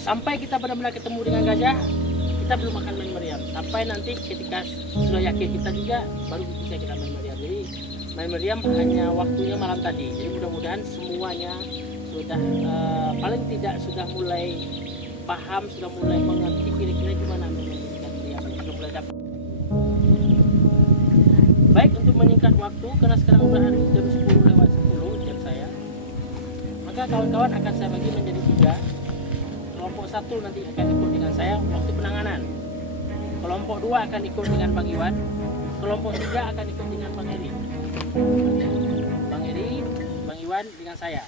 Sampai kita benar-benar ketemu dengan gajah, kita belum akan main meriam. Sampai nanti ketika sudah yakin kita juga, baru bisa kita main meriam. Jadi main meriam hanya waktunya malam tadi. Jadi mudah-mudahan semuanya sudah paling tidak sudah mulai paham, sudah mulai mengerti kira-kira gimana memainkan meriam. Sudah mulai dapat. Baik, untuk menyingkat waktu, karena sekarang udah hari jam 10 lewat 10 jam saya, maka kawan-kawan akan saya bagi menjadi 3. Kelompok 1 nanti akan ikut dengan saya waktu penanganan. Kelompok 2 akan ikut dengan Bang Iwan. Kelompok 3 akan ikut dengan Bang Eri. Bang Eri, Bang Iwan dengan saya.